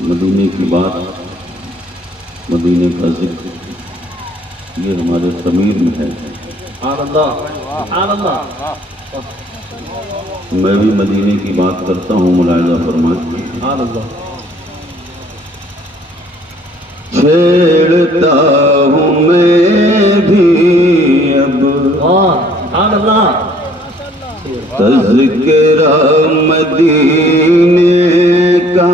مدینے کی بات، مدینے کا ذکر، یہ ہمارے ضمیر میں ہے۔ میں بھی مدینے کی بات کرتا ہوں، ملاحظہ فرمائیں۔ چھیڑتا ہوں میں بھی اب تذکرہ مدینے کا،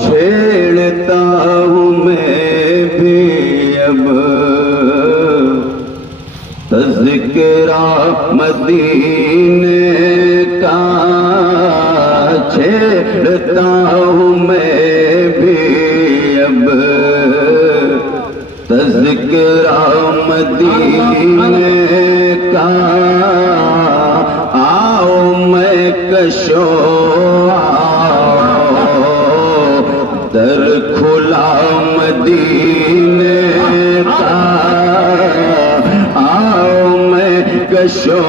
چھیڑتا ہوں میں بھی اب تذکرہ مدینے کا، چھیڑتا ہوں میں بھی اب تذکرہ مدینے کا، آؤ میں کشو در کھلا مدینے کا، آؤ میں کشو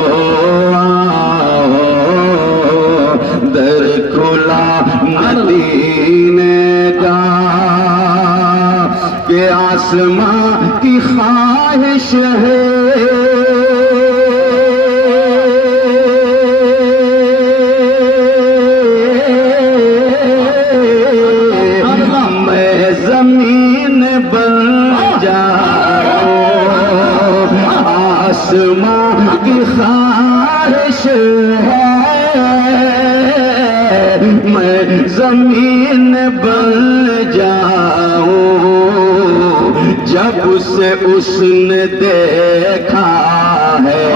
در کھلا مدینے کا، کہ آسماں کی خواہش ہے میں زمین بن جاؤں، آسماں کی خواہش ہے میں زمین بن جاؤں، جب سے اس نے دیکھا ہے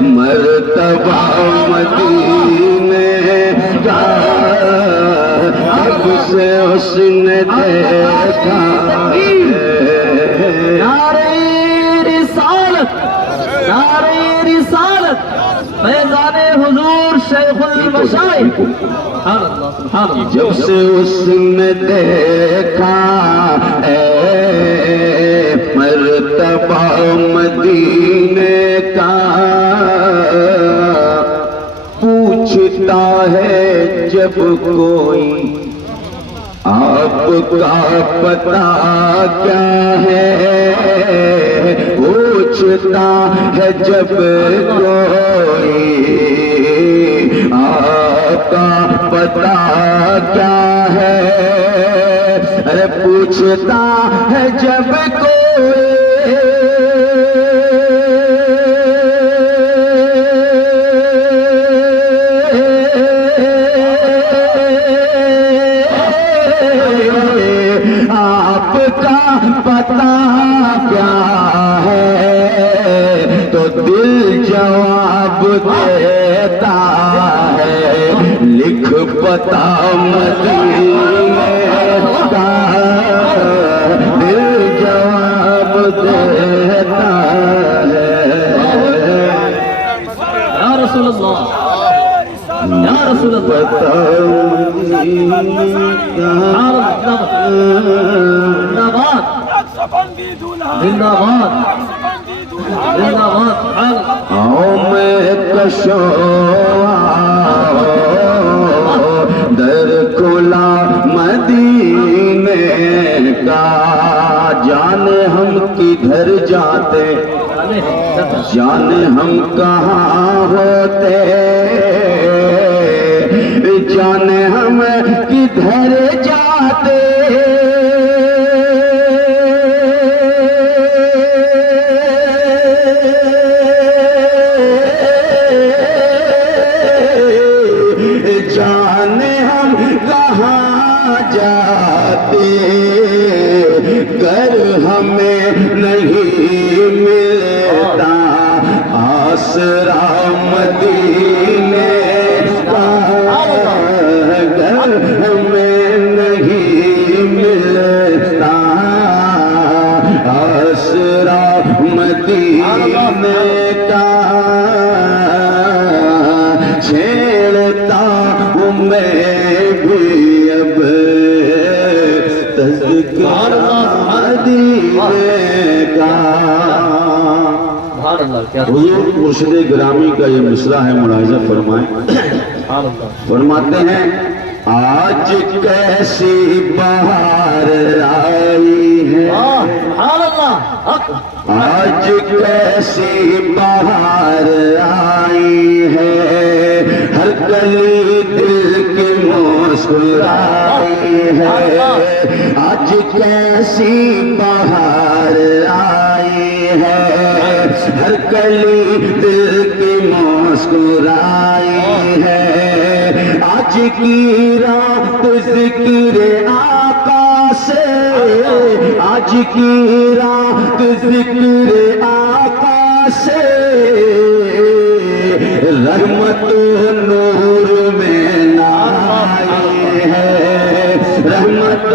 مرتبہ مدینے کا، جب سے اس نے دیکھا ہے۔ نعرہ رسالت، نعرہ رسالت، فیضان حضور شیخ المشائخ، سبحان اللہ سبحان اللہ۔ جب سے اس نے دیکھا ہے مرتبہ مدینے کا، پوچھتا ہے جب کوئی آپ کا پتہ کیا ہے، پوچھتا ہے جب کوئی آپ کا پتہ کیا ہے، ارے پوچھتا ہے جب کوئی آپ کا پتہ کیا ہے، تو دل جواب دیتا ہے لکھ پتہ مدینے کا، دل جواب دیتا ہے۔ یا رسول اللہ، یا رسول اللہ، پتہ مدینے کا، زندہ باد، زندہ باد، زندہ باد۔ آؤ میں کشو در کھلا مدینے کا، جانے ہم کدھر جاتے، جانے ہم کہاں ہوتے، جانے ہم کدھر جاتے، جانے ہم کہاں جاتے، گر ہمیں نہیں ملتا آسرا مدینے کا، گر ہمیں نہیں ملتا آسرا مدینے کا، چھیڑتا ہوں میں بھی اب تذکرہ مدینے کا۔ حضور مرشد گرامی کا یہ مصرع ہے، ملاحظہ فرمائیں۔ فرماتے ہیں آج کیسی بہار آئی ہے، آج کیسی بہار آئی ہے، ہر کلی دل کی مسکرائی ہے، آج کیسی بہار آئی ہے، ہر کلی دل کی مسکرائی ہے، آج کی رات ذکر آقا سے، آج کی رات ذکر آقا سے، رحمت و نور میں نہائی ہے، رحمت و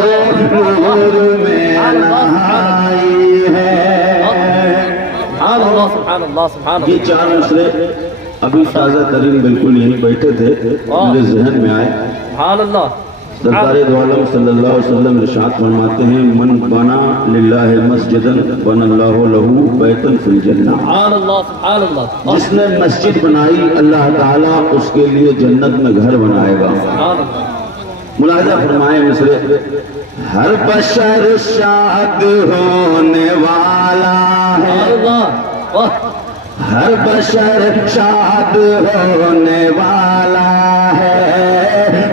نور میں نہائی ہے۔ یہ چار مسئلے ابھی تازہ ترین بالکل یہیں بیٹھے تھے، میرے ذہن میں آئے۔ سرکار دو عالم صلی اللہ علیہ وسلم ارشاد فرماتے ہیں من بنا للہ مسجدا بنا اللہ لہ بیتا فی الجنہ، جس نے مسجد بنائی اللہ تعالیٰ اس کے لیے جنت میں گھر بنائے گا۔ ملاحظہ فرمائے مصرے، ہر بشر شاد ہونے والا ہے، ہر بشر شاد ہونے والا ہے،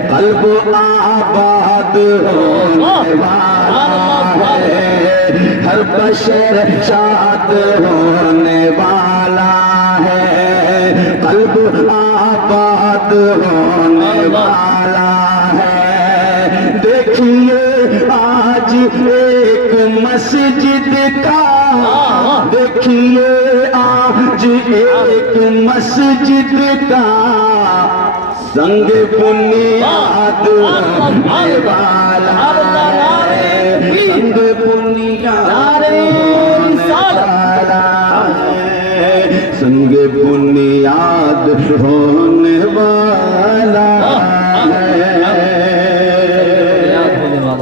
قلب آباد ہونے والا ہے، ہر بشر شاد ہونے والا ہے، قلب آباد ہونے والا ہے۔ دیکھیے آج ایک مسجد کا، دیکھیے آج ایک مسجد کا سنگ بنیاد ہونے والا ہے، سنگ بنیاد ہونے والا ہے، سنگ بنیاد ہونے والا ہے۔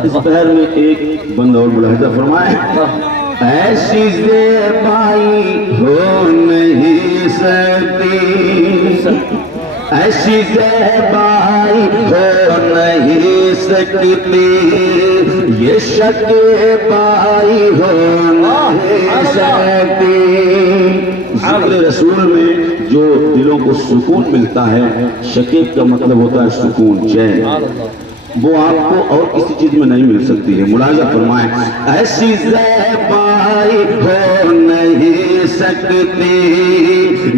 اس پہر میں ایک بند اور ملاحظہ فرمائے، ایسی زیبائی ہو نہیں سکتی، ایسی زیبائی ہو نہیں سکتی، یہ شکیبائی ہو نہیں سکتی۔ ذکر رسول میں جو دلوں کو سکون ملتا ہے، شکیب کا مطلب ہوتا ہے سکون، چین، وہ آپ کو اور کسی چیز میں نہیں مل سکتی ہے۔ ملاحظہ فرمائیں، ایسی زیبائی ہو نہیں سکتی،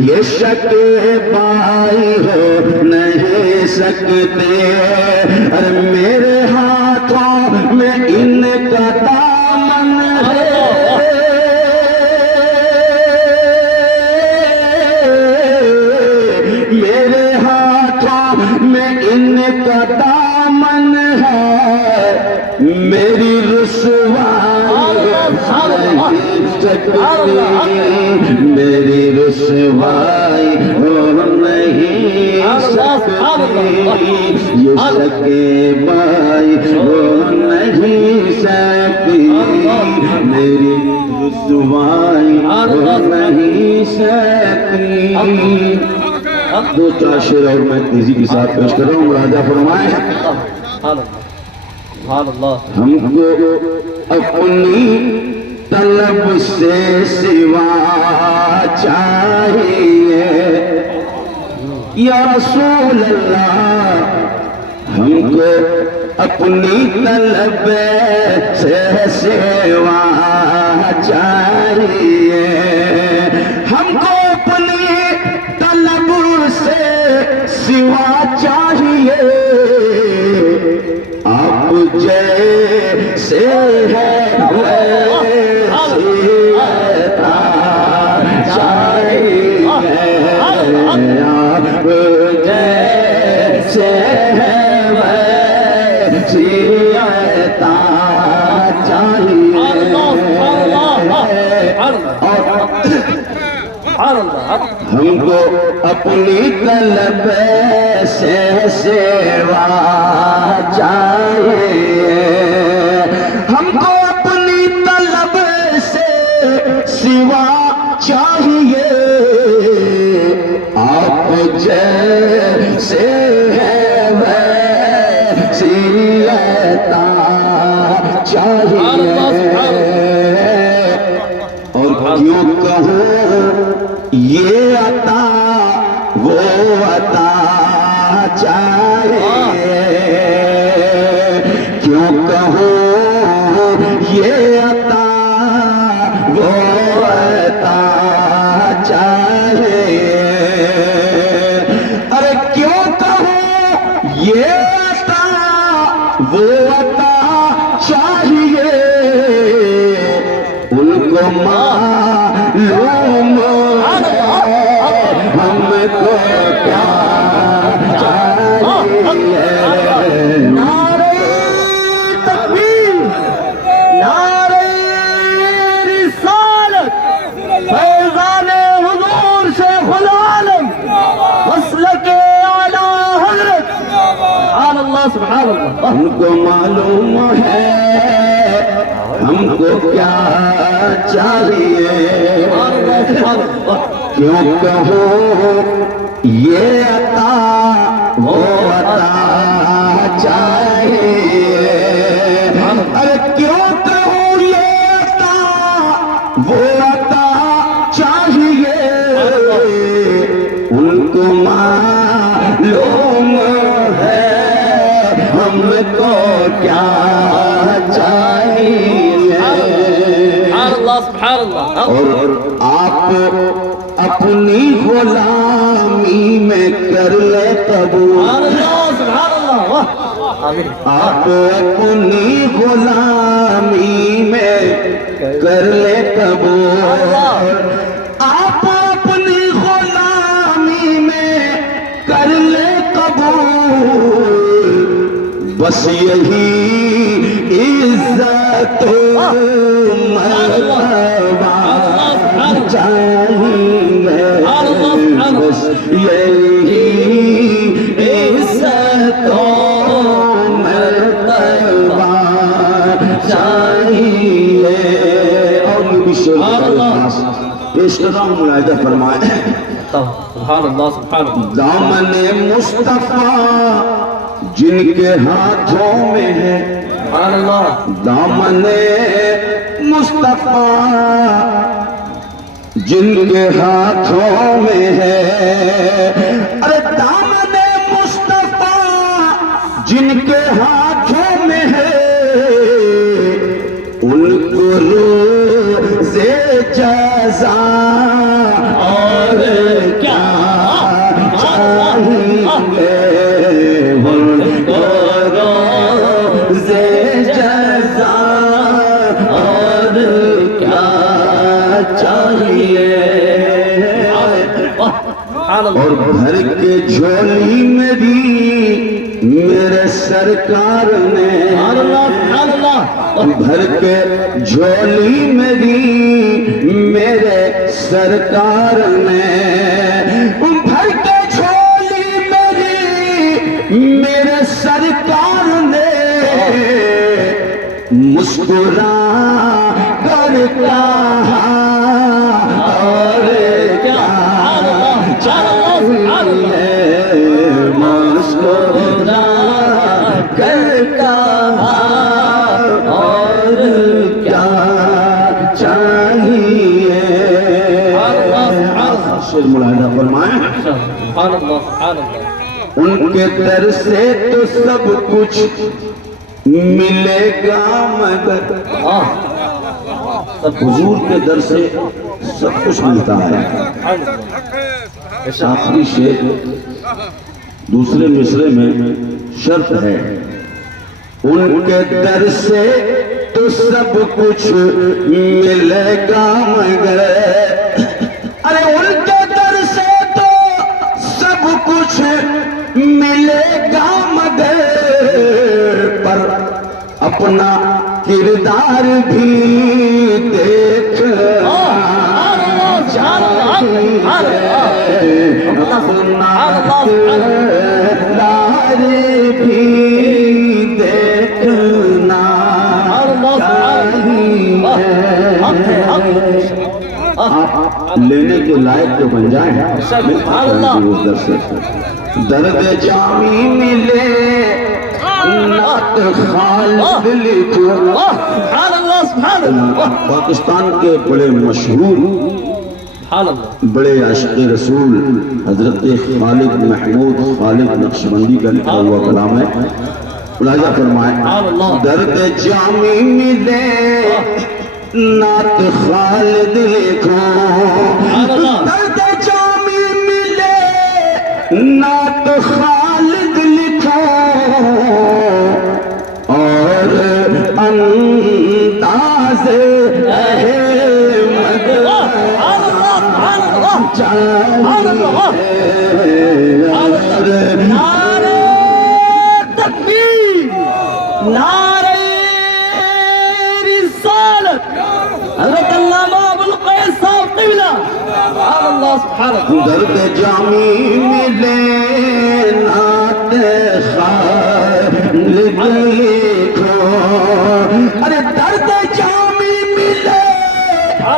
یہ شکیبائی ہو نہیں سکتے، اور میرے ہاتھوں میں ان کا دامن ہے، میرے ہاتھوں میں ان کا دامن ہے، میری رسوائی نہیں سکتی، میری رسوائی ہو نہیں سکتی، یہ شکیبائی ہو نہیں سکتی، میری رسوائی ہو نہیں سکتی۔ دو چار شعر اور میں تیزی کے ساتھ پیش کر رہا ہوں، ملاحظہ فرمائیں۔ ہم کو اپنی طلب سے سوا چاہیے یا رسول اللہ، ہم کو اپنی طلب سے سوا چاہیے، ہم کو اپنی طلب سے سوا چاہیے، آپ جیسے ہیں ویسے عطا چاہیے، آپ جیسے ہیں ویسے عطا چاہیے۔ ہم کو اپنی طلب سے سوا چاہیے، ہم کو اپنی طلب سے سوا چاہیے، آپ جیسے کیوں کہوں یہ عطا وہ عطا چاہیے، کیوں کہوں یہ عطا وہ عطا چاہیے، ارے کیوں کہوں یہ عطا وہ عطا چاہیے، ان کو معلوم ہم کو کیا چاہیے۔ نعرہ تکبیر، نعرہ رسالت، فیضان حضور شیخ العالم، مسلک اعلی حضرت، سبحان اللہ سبحان اللہ۔ ہم کو معلوم ہے ہم کو کیا چاہیے، کیوں کہوں یہ عطا وہ عطا چاہیے، ارے کیوں کہوں یہ عطا وہ عطا چاہیے، ان کو معلوم ہے ہم کو کیا چاہیے۔ سبحان اللہ۔ اور آپ اپنی غلامی میں کر لے قبول، سبحان اللہ، واہ، آمین۔ آپ اپنی غلامی میں کر لے قبول، آپ اپنی غلامی میں کر لے قبول، بس یہی عزت مرتبہ چاہیے، بس یہی عزت مرتبہ چاہیے۔ اور یہ بھی پیش کر رہا ہوں، ملاحظہ فرمائیں۔ سبحان اللہ سبحان اللہ۔ دامن مصطفیٰ جن کے ہاتھوں میں ہے، سبحان اللہ۔ دامن مصطفیٰ جن کے ہاتھوں میں ہے، ارے دامن مصطفیٰ جن کے ہاتھوں میں ہے، ان کو روز جزا اور کیا چاہیے، ان کو روز جزا اور کیا چاہیے، اور بھر کے جھولی میں بھی میرے سرکار نے، بھر کے جھولی میں بھی میرے سرکار نے، بھر کے جھولی میں بھی میرے سرکار نے، مسکرا کر کہا اور کیا چاہیے، مسکرا کر کہا اور کیا چاہیے۔ شیر ملاحظہ فرمائیں۔ سبحان اللہ سبحان اللہ۔ ان کے در سے تو سب کچھ ملے گا مگر، حضور کے در سے سب کچھ ملتا ہے۔ آخری شعر دوسرے مصرے میں شرط ہے، ان کے در سے تو سب کچھ ملے گا مگر، ارے ان کے در سے تو سب کچھ ملے گا مگر، پر اپنا کردار بھی دیکھ اپنا کردار بھی دیکھنا آپ لینے کے لائق تو بن جائیں اس در سے۔ درد جامی ملے نہ خالد لکھو. سبحان اللہ سبحان اللہ پاکستان کے بڑے مشہور سبحان اللہ بڑے عاشق رسول حضرت خالد محمود خالد نقشبندی کا لکھا ہوا کلام ہے. ملاحظہ فرمائیں. درد جامی ملے نعت خالد لکھو. درد جامی ملے نعت خالد لکھو اور انداز احمد نعرہ تکبیر نعرہ رسالت حضرت علامہ ابو القیس صاحب قبلہ سبحان اللہ سبحان اللہ. درد جامی ملے نعت خالد لکھو. ارے درد جامی ملے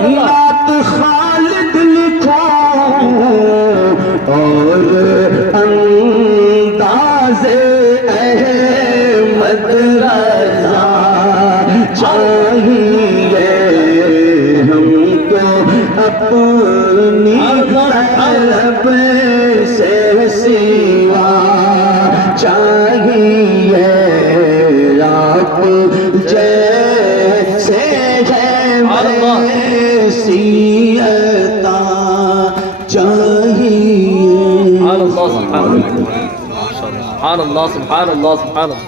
نعت خالد لکھو اور انداز احمد رضا چاہیے ہم کو اپنی طلب سے سوا چاہیے آپ جیسے ہے ویسی عطا چاہیے. سبحان اللہ سبحان اللہ سبحان اللہ سبحان اللہ.